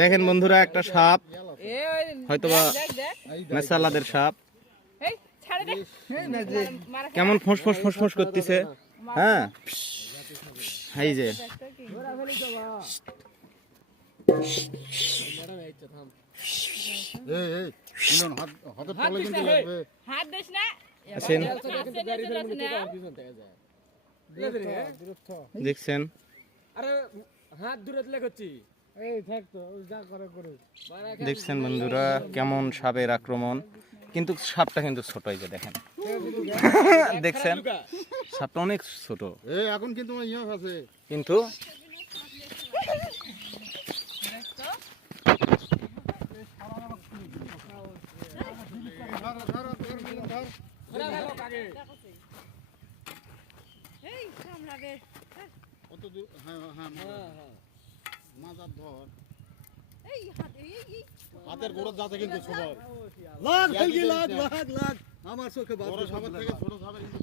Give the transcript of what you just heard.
দেখেন বন্ধুরা, একটা সাপ, হয়তোবা মেসালাদের সাপ, কেমন ফোঁস ফোঁস করতেছে। হ্যাঁ, এই যে আছেন, দেখছেন দেখছেন বন্ধুরা কেমন সাপের আক্রমণ, কিন্তু সাপটা কিন্তু ছোট, এই যে দেখেন, দেখছেন সাপটা অনেক ছোট, এখন কিন্তু কিন্তু হাতের গোড়া যাতে কিন্তু সবার লাগ আমার চোখে বড় সাপের থেকে ছোট সাপের কিন্তু